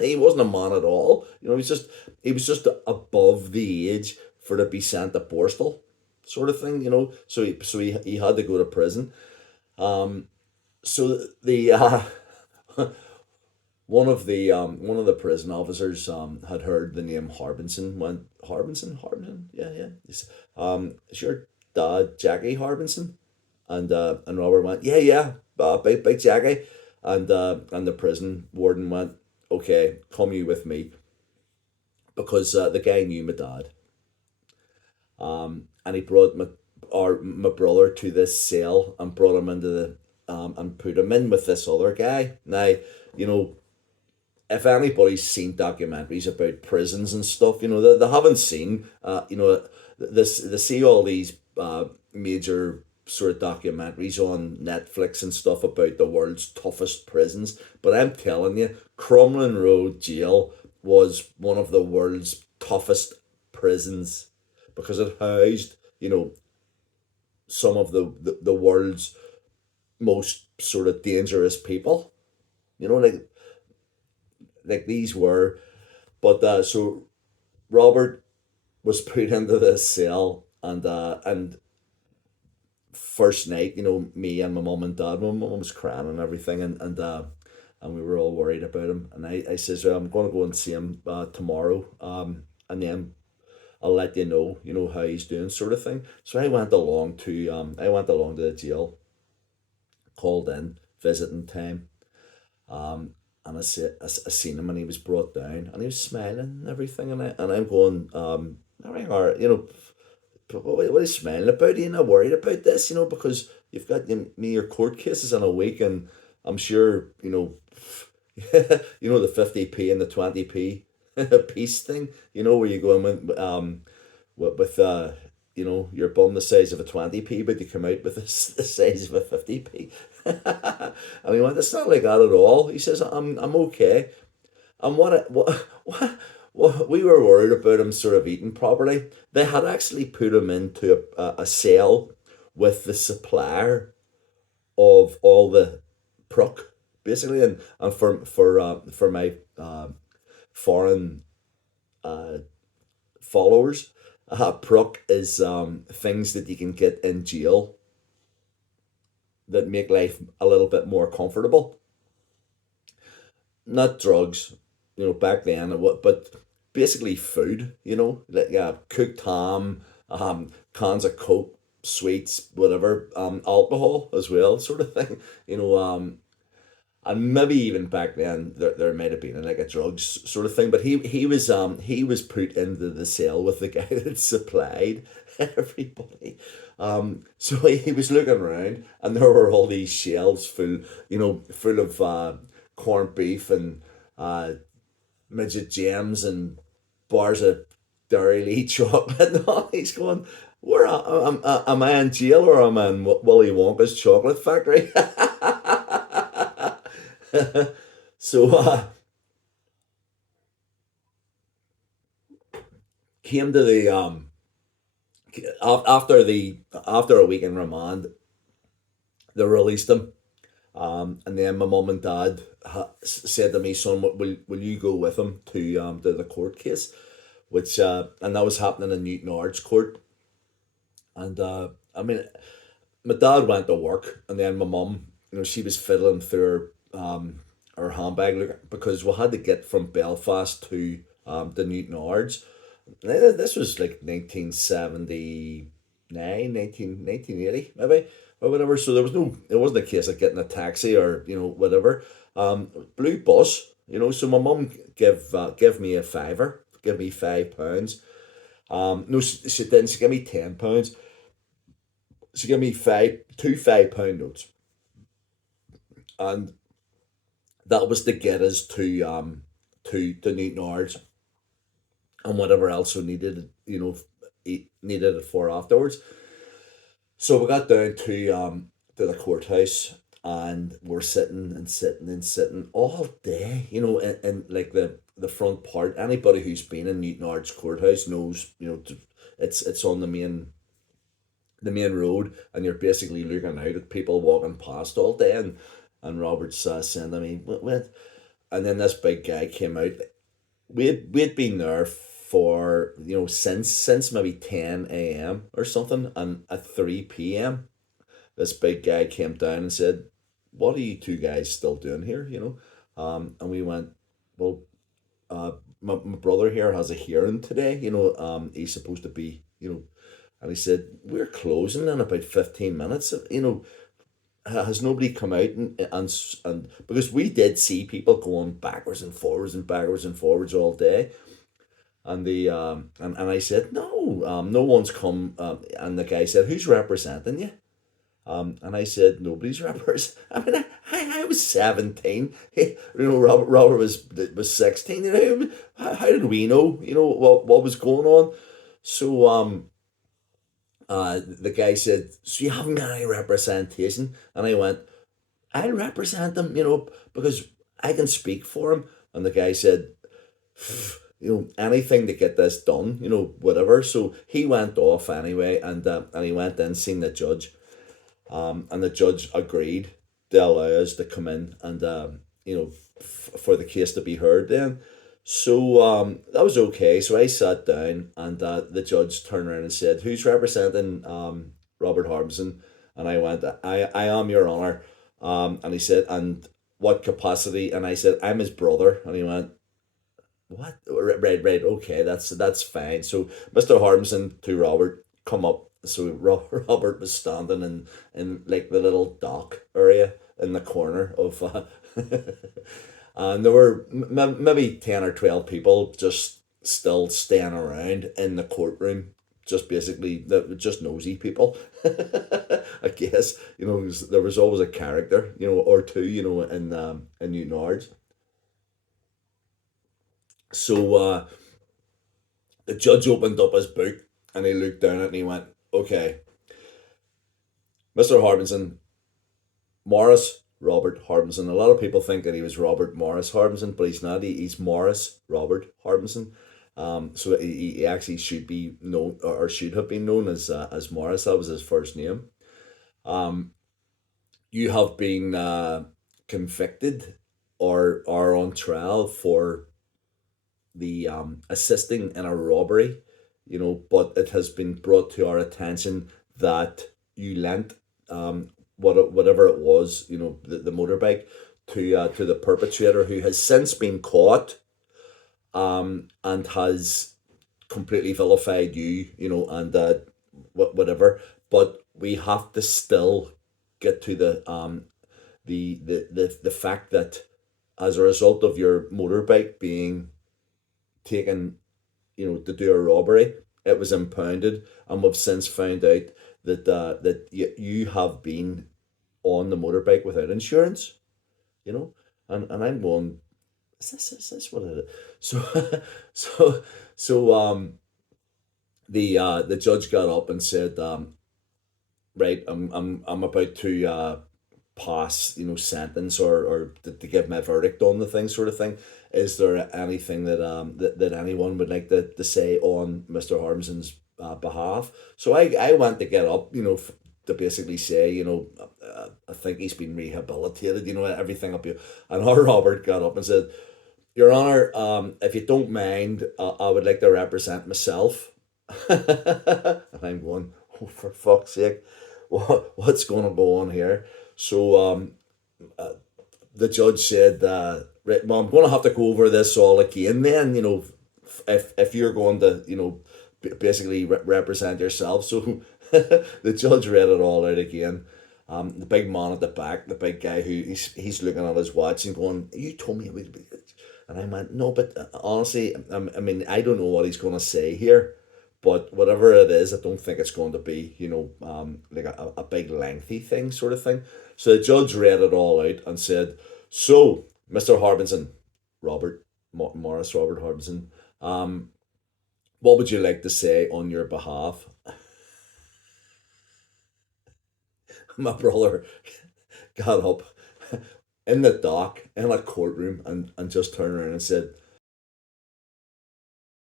He wasn't a man at all. He was just above the age for to be sent to Borstal, sort of thing. He had to go to prison. Um, so the one of the prison officers had heard the name Harbinson. Went, Harbinson, yeah, yeah. Is your dad Jackie Harbinson? And Robert went, yeah, yeah, big Jackie. And the prison warden went, okay, come you with me, because the guy knew my dad. And he brought my brother to this cell and brought him into the and put him in with this other guy. Now, you know, if anybody's seen documentaries about prisons and stuff, they haven't seen, they see all these major sort of documentaries on Netflix and stuff about the world's toughest prisons. But I'm telling you, Crumlin Road Jail was one of the world's toughest prisons, because it housed, some of the world's most sort of dangerous people. You know, like these were. But so Robert was put into this cell, and first night, me and my mum and dad, my mum was crying and everything, and we were all worried about him. And I says, well, I'm going to go and see him tomorrow, and then I'll let you know how he's doing, sort of thing. So I went along to the jail, called in, visiting time, and I seen him, and he was brought down, and he was smiling and everything, and I'm going, everything all right, but what are you smiling about? Are you not worried about this, because you've got your court cases in a week, and I'm sure, the 50p and the 20p piece thing, where you go in with your bum the size of a 20p, but you come out with the size of a 50p. And he went, it's not like that at all. He says, I'm okay. And what we were worried about him sort of eating properly. They had actually put him into a cell with the supplier of all the pruck, basically, and for my foreign uh, followers, pruck is things that you can get in jail that make life a little bit more comfortable. Not drugs, back then, but basically food, like, yeah, cooked ham, cans of Coke, sweets, whatever, alcohol as well, sort of thing, and maybe even back then there might have been like a drugs sort of thing, but he was put into the cell with the guy that supplied everybody. So he was looking around, and there were all these shelves full of corned beef and uh, midget gems and bars of Dairy Lee chocolate and all. He's going, am I in jail, or am I in Willy Wonka's chocolate factory? So came to the after a week in remand, they released him. And then my mum and dad said to me, son, will you go with him to the court case, which and that was happening in Newton Ards Court. And I mean, my dad went to work, and then my mum, she was fiddling through her handbag, because we had to get from Belfast to the Newton Ards. This was like 1979, 1980 maybe, or whatever. So it wasn't a case of getting a taxi or, whatever. Blue bus, so my mum give me a fiver, give me £5. No, she didn't. She gave me £10. She gave me two £5 notes, and that was to get us to Newton Ards and whatever else we needed, needed it for afterwards. So we got down to the courthouse, and we're sitting and sitting and sitting all day, in like the front part. Anybody who's been in Newton Ards Courthouse knows, it's on the main road, and you're basically looking out at people walking past all day. And Robert's saying to me, and then this big guy came out. We'd been there for, since maybe 10 a.m. or something, and at 3 p.m. this big guy came down and said, "What are you two guys still doing here?" And we went, "Well, my brother here has a hearing today. He's supposed to be, and he said, "We're closing in about 15 minutes. Has nobody come out and because we did see people going backwards and forwards and backwards and forwards all day." And I said, "No, no one's come." And the guy said, "Who's representing you?" And I said, "Nobody's representing." I mean, I was 17. Robert was 16. How did we know? What was going on? So the guy said, "So you haven't got any representation?" And I went, "I'll represent them, because I can speak for him." And the guy said, "Anything to get this done, whatever." So he went off anyway, and he went in, seen the judge, and the judge agreed to allow us to come in and, for the case to be heard then. So that was okay. So I sat down, and the judge turned around and said, "Who's representing Robert Harbinson?" And I went, I am, Your Honour." And he said, "And what capacity?" And I said, "I'm his brother." And he went, "What?" Right, right, okay, that's fine. So Mr. Harbinson to Robert, "Come up." So Robert was standing in like the little dock area in the corner of, and there were maybe 10 or 12 people just still staying around in the courtroom, just basically just nosy people. I guess, 'cause there was always a character, or two, in Newton Ards. So the judge opened up his book, and he looked down at it, and he went, "Okay, Mr. Harbinson, Morris Robert Harbinson." A lot of people think that he was Robert Morris Harbinson, but he's not. He's Morris Robert Harbinson. So he actually should be known, or should have been known as Morris. That was his first name. Um, you have been convicted, or are on trial for the assisting in a robbery, but it has been brought to our attention that you lent whatever it was, the motorbike, to the perpetrator, who has since been caught, and has completely vilified you, and whatever. But we have to still get to the fact that, as a result of your motorbike being taken, to do a robbery, it was impounded, and we've since found out that you have been on the motorbike without insurance, you know, and I'm going, is this what it is? So so the judge got up and said, "Right, I'm about to pass, sentence, or to give my verdict on the thing, sort of thing. Is there anything that anyone would like to say on Mr. Harmson's behalf?" So I went to get up, to basically say, "I think he's been rehabilitated, everything up here." And our Robert got up and said, "Your Honor, if you don't mind, I would like to represent myself." And I'm going, "Oh, for fuck's sake, what's going to go on here?" So the judge said, "Right, well, I'm going to have to go over this all again then, if you're going to, basically represent yourself." So the judge read it all out again. The big man at the back, the big guy, who he's looking at his watch and going, "You told me it would be." And I went, "No, but honestly, I mean, I don't know what he's going to say here, but whatever it is, I don't think it's going to be, like a big lengthy thing, sort of thing." So the judge read it all out and said, "So, Mr. Harbinson, Robert Morris Robert Harbinson, what would you like to say on your behalf?" My brother got up in the dock in a courtroom, and just turned around and said,